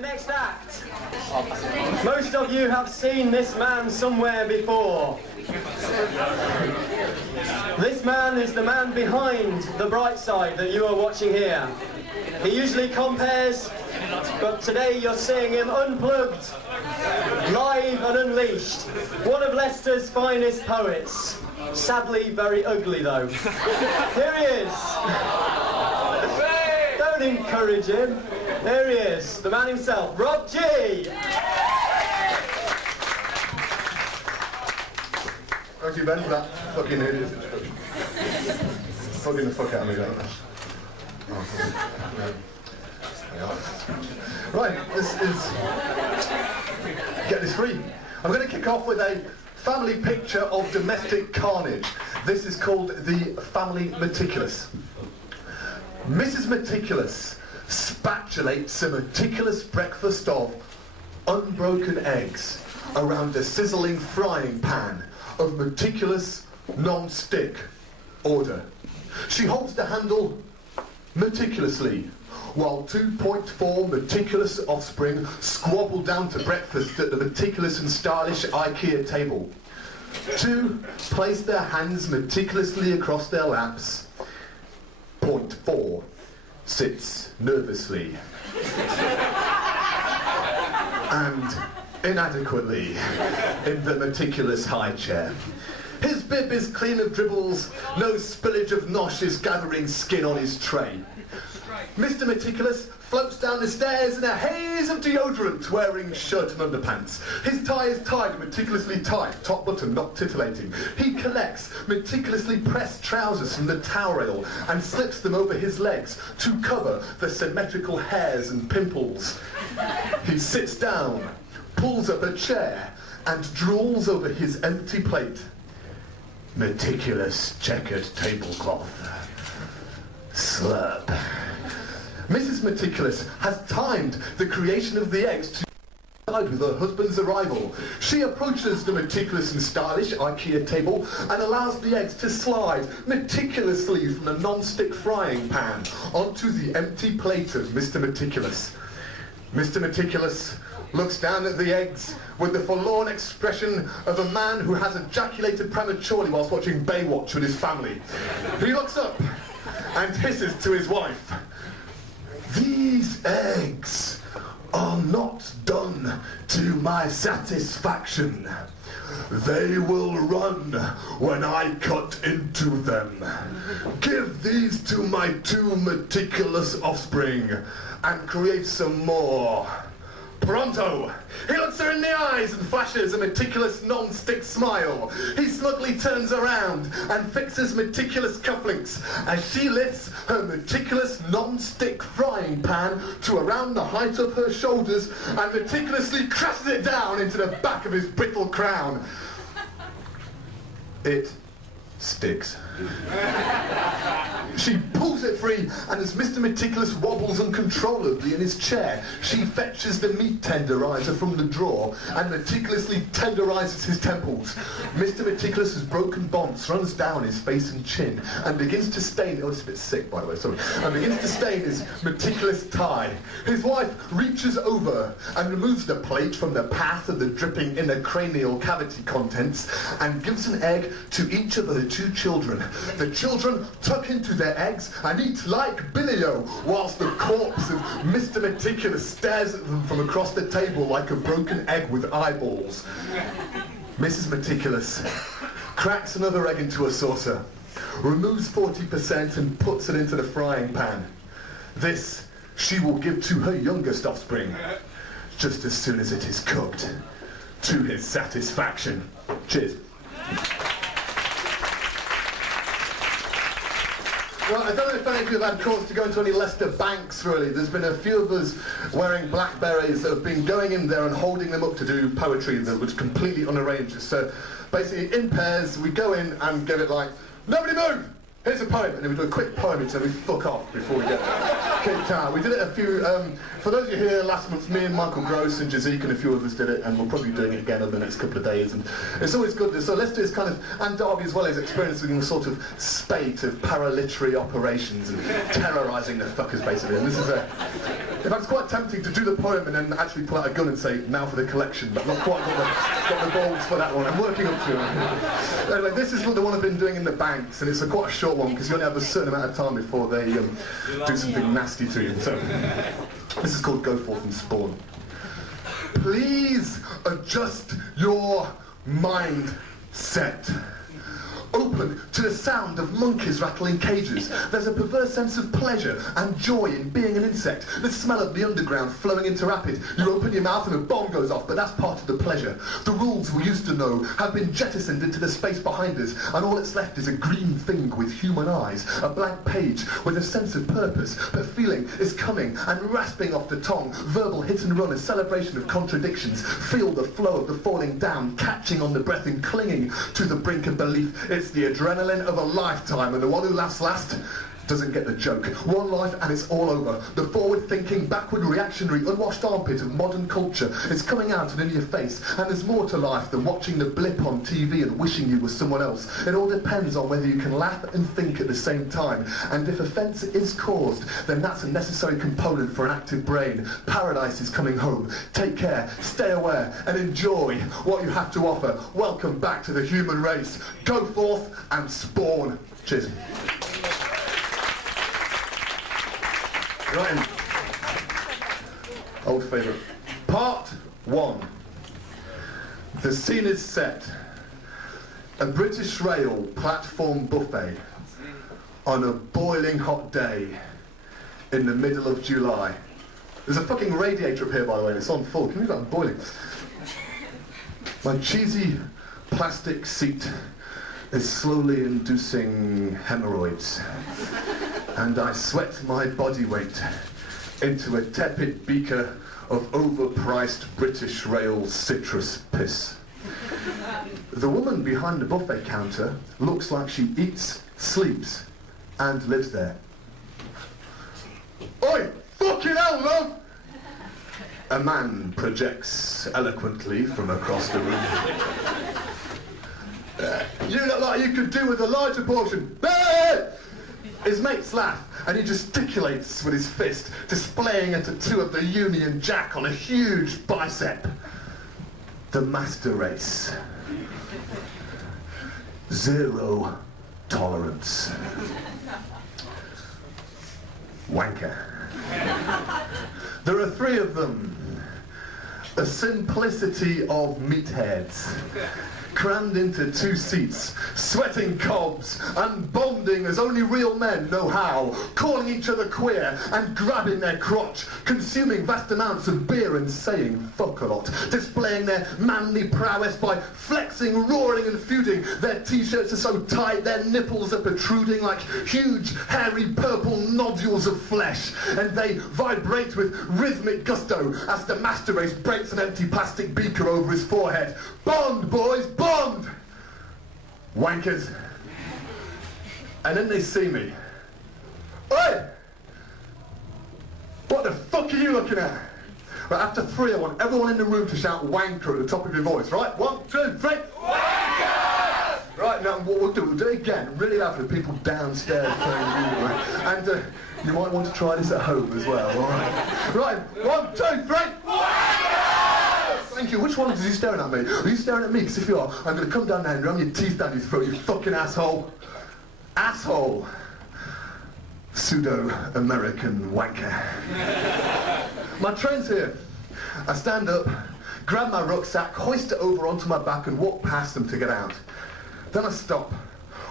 the next act. Most of you have seen this man somewhere before. This man is the man behind the bright side that you are watching here. He usually compares, but today you're seeing him unplugged, live and unleashed. One of Leicester's finest poets. Sadly, very ugly though. Here he is. Don't encourage him. There he is, the man himself, Rob G. Thank you, Ben, for that fucking idiot introduction. Fucking the fuck out of me, don't you? Right, this is... Get this free. I'm going to kick off with a family picture of domestic carnage. This is called the Family Meticulous. Mrs. Meticulous spatulates a meticulous breakfast of unbroken eggs around a sizzling frying pan of meticulous non-stick order. She holds the handle meticulously, while 2.4 meticulous offspring squabble down to breakfast at the meticulous and stylish IKEA table. 2 place their hands meticulously across their laps. 0.4 sits nervously and inadequately in the meticulous high chair. His bib is clean of dribbles, no spillage of nosh is gathering skin on his tray. Mr. Meticulous floats down the stairs in a haze of deodorant, wearing shirt and underpants. His tie is tied meticulously tight, top button not titillating. He collects meticulously pressed trousers from the towel rail and slips them over his legs to cover the symmetrical hairs and pimples. He sits down, pulls up a chair, and drools over his empty plate. Meticulous checkered tablecloth. Slurp. Mrs. Meticulous has timed the creation of the eggs to coincide with her husband's arrival. She approaches the meticulous and stylish IKEA table and allows the eggs to slide meticulously from the non-stick frying pan onto the empty plate of Mr. Meticulous. Mr. Meticulous looks down at the eggs with the forlorn expression of a man who has ejaculated prematurely whilst watching Baywatch with his family. He looks up and hisses to his wife, "These eggs are not done to my satisfaction. They will run when I cut into them. Give these to my 2 meticulous offspring and create some more. Pronto!" He looks her in the eyes and flashes a meticulous non-stick smile. He smugly turns around and fixes meticulous cufflinks as she lifts her meticulous non-stick frying pan to around the height of her shoulders and meticulously crashes it down into the back of his brittle crown. It sticks. She pulls it free, and as Mr. Meticulous wobbles uncontrollably in his chair, she fetches the meat tenderizer from the drawer and meticulously tenderizes his temples. Mr. Meticulous's broken bonds runs down his face and chin and begins to stain, oh, it's a bit sick by the way, sorry, and begins to stain his meticulous tie. His wife reaches over and removes the plate from the path of the dripping inner cranial cavity contents and gives an egg to each of the 2 children. The children tuck into their eggs and eat like Billy-O, whilst the corpse of Mr. Meticulous stares at them from across the table like a broken egg with eyeballs. Mrs. Meticulous cracks another egg into a saucer, removes 40% and puts it into the frying pan. This she will give to her youngest offspring, just as soon as it is cooked, to his satisfaction. Cheers. Well, I don't know if any of you have had cause to go into any Leicester banks, really. There's been a few of us wearing blackberries that have been going in there and holding them up to do poetry that was completely unarranged. So basically, in pairs, we go in and give it like, "Nobody move! Here's a poem," and then we do a quick poem until we fuck off before we get kicked out. We did it a few, for those of you here last month, me and Michael Gross and Jazik and a few of us did it, and we'll probably be doing it again over the next couple of days, and it's always good. So Leicester is kind of, and Derby as well, is experiencing a sort of spate of paraliterary operations and terrorising the fuckers basically, and this is a In fact, it's quite tempting to do the poem and then actually pull out a gun and say, now for the collection, but not quite got the balls for that one. I'm working up to it. Anyway, this is the one I've been doing in the banks, and it's quite a short one because you only have a certain amount of time before they do something nasty to you. So, this is called Go Forth and Spawn. Please adjust your mindset. Open to the sound of monkeys rattling cages. There's a perverse sense of pleasure and joy in being an insect. The smell of the underground flowing into rapid. You open your mouth and a bomb goes off, but that's part of the pleasure. The rules we used to know have been jettisoned into the space behind us, and all that's left is a green thing with human eyes, a blank page with a sense of purpose, but feeling is coming and rasping off the tongue. Verbal hit and run, a celebration of contradictions. Feel the flow of the falling down, catching on the breath and clinging to the brink of belief. It's the adrenaline of a lifetime, and the one who laughs last doesn't get the joke. One life and it's all over. The forward-thinking, backward, reactionary, unwashed armpit of modern culture is coming out and in your face, and there's more to life than watching the blip on TV and wishing you were someone else. It all depends on whether you can laugh and think at the same time, and if offence is caused, then that's a necessary component for an active brain. Paradise is coming home. Take care, stay aware, and enjoy what you have to offer. Welcome back to the human race. Go forth and spawn. Cheers. Right in. Old favourite. Part 1. The scene is set. A British Rail platform buffet on a boiling hot day in the middle of July. There's a fucking radiator up here, by the way, and it's on full. Can you believe that? Boiling. My cheesy plastic seat is slowly inducing hemorrhoids, and I sweat my body weight into a tepid beaker of overpriced British Rail citrus piss. The woman behind the buffet counter looks like she eats, sleeps, and lives there. Oi! Fucking hell, love! A man projects eloquently from across the room. You look like you could do with a larger portion. His mates laugh, and he gesticulates with his fist, displaying a tattoo of the Union Jack on a huge bicep. The master race. Zero tolerance. Wanker. There are 3 of them. A simplicity of meatheads. Crammed into 2 seats, sweating cobs, and bonding as only real men know how, calling each other queer and grabbing their crotch, consuming vast amounts of beer and saying fuck a lot, displaying their manly prowess by flexing, roaring and feuding. Their t-shirts are so tight their nipples are protruding like huge hairy purple nodules of flesh, and they vibrate with rhythmic gusto as the master race breaks an empty plastic beaker over his forehead. Bond, boys, bond! Wankers. And then they see me. Oi! What the fuck are you looking at? Right, after 3, I want everyone in the room to shout wanker at the top of your voice, right? 1, 2, 3. Wanker! Right, now what we'll do it again, really loud for the people downstairs playing the music, right? And you might want to try this at home as well, alright? Right, 1, 2, 3. Thank you. Which one is he staring at me? Are you staring at me? Because if you are, I'm going to come down there and ram your teeth down your throat, you fucking asshole. Asshole. Pseudo-American wanker. My train's here. I stand up, grab my rucksack, hoist it over onto my back and walk past them to get out. Then I stop,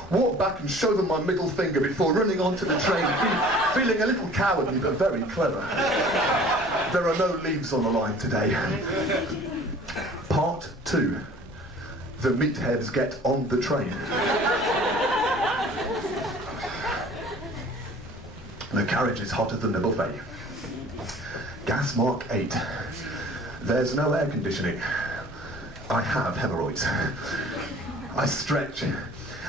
walk back and show them my middle finger before running onto the train, feeling a little cowardly but very clever. There are no leaves on the line today. Part 2. The meatheads get on the train. The carriage is hotter than the buffet. Gas mark 8. There's no air conditioning. I have hemorrhoids. I stretch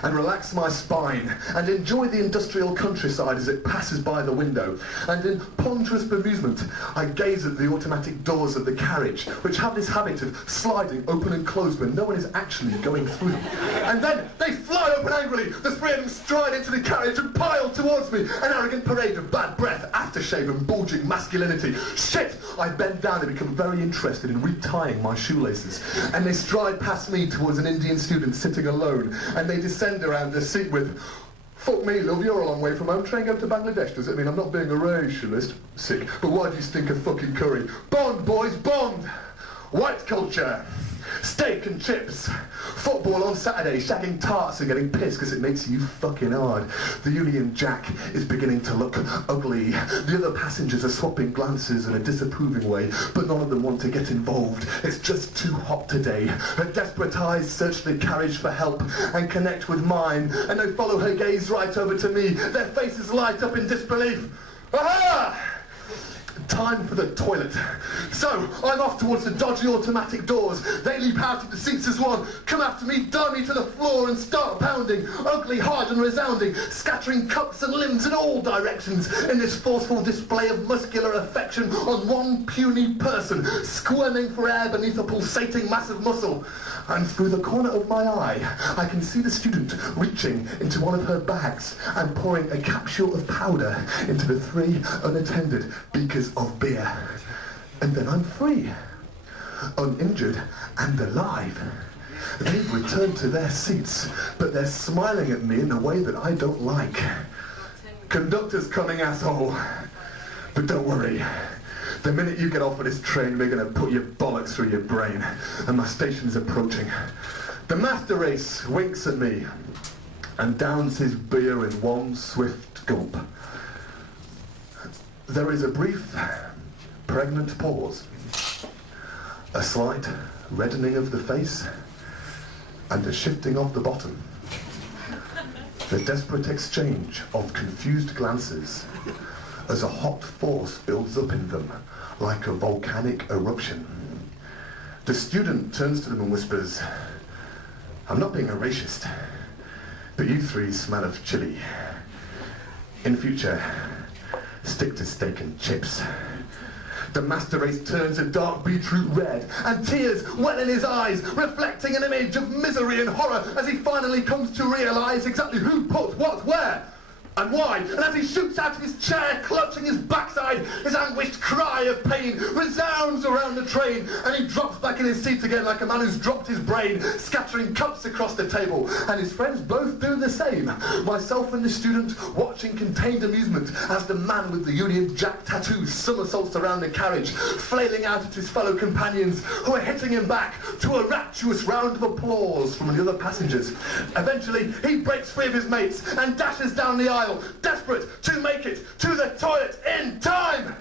and relax my spine and enjoy the industrial countryside as it passes by the window. And in ponderous bemusement, I gaze at the automatic doors of the carriage, which have this habit of sliding open and closed when no one is actually going through them. And then they fly open angrily, the three of them stride into the carriage and pile towards me, an arrogant parade of bad breath, aftershave and bulging masculinity. Shit! I bend down and become very interested in retying my shoelaces. And they stride past me towards an Indian student sitting alone, and they descend around the seat with, "Fuck me, love, you're a long way from home. Train go to Bangladesh, does it mean I'm not being a racialist? Sick. But why do you stink of fucking curry? Bond, boys, bond! White culture. Steak and chips. Football on Saturday, shagging tarts and getting pissed because it makes you fucking hard. The Union Jack is beginning to look ugly. The other passengers are swapping glances in a disapproving way, but none of them want to get involved. It's just too hot today. Her desperate eyes search the carriage for help and connect with mine, and they follow her gaze right over to me. Their faces light up in disbelief. Aha! Time for the toilet. So, I'm off towards the dodgy automatic doors. They leap out of the seats as one, come after me, dive me to the floor and start pounding, ugly, hard and resounding, scattering cups and limbs in all directions in this forceful display of muscular affection on one puny person, squirming for air beneath a pulsating mass of muscle. And through the corner of my eye, I can see the student reaching into one of her bags and pouring a capsule of powder into the 3 unattended beakers of beer. And then I'm free, uninjured and alive. They've returned to their seats, but they're smiling at me in a way that I don't like. Conductor's coming, asshole. But don't worry. The minute you get off of this train, we're going to put your bollocks through your brain. And my station's approaching. The master race winks at me and downs his beer in one swift gulp. There is a brief, pregnant pause. A slight reddening of the face and a shifting of the bottom. The desperate exchange of confused glances as a hot force builds up in them like a volcanic eruption. The student turns to them and whispers, "I'm not being a racist, but you 3 smell of chili. In future, stick to steak and chips." The master race turns a dark beetroot red, and tears well in his eyes, reflecting an image of misery and horror as he finally comes to realise exactly who put what where. And why? And as he shoots out of his chair, clutching his backside, his anguished cry of pain resounds around the train, and he drops back in his seat again like a man who's dropped his brain, scattering cups across the table. And his friends both do the same. Myself and the student watching contained amusement as the man with the Union Jack tattoo somersaults around the carriage, flailing out at his fellow companions, who are hitting him back to a rapturous round of applause from the other passengers. Eventually, he breaks free of his mates and dashes down the aisle, desperate to make it to the toilet in time.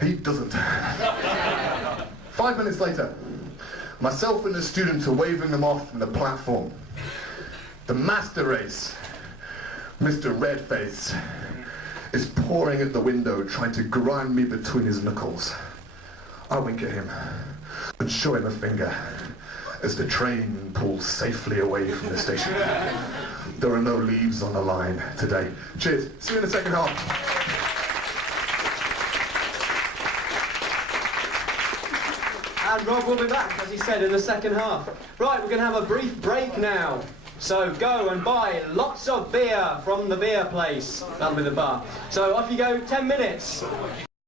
He doesn't. 5 minutes later, myself and the student are waving them off from the platform. The master race, Mr. Redface, is pouring at the window, trying to grind me between his knuckles. I wink at him and show him a finger as the train pulls safely away from the station. There are no leaves on the line today. Cheers. See you in the second half. And Rob will be back, as he said, in the second half. Right, we're going to have a brief break now. So go and buy lots of beer from the beer place. That'll be the bar. So off you go, 10 minutes.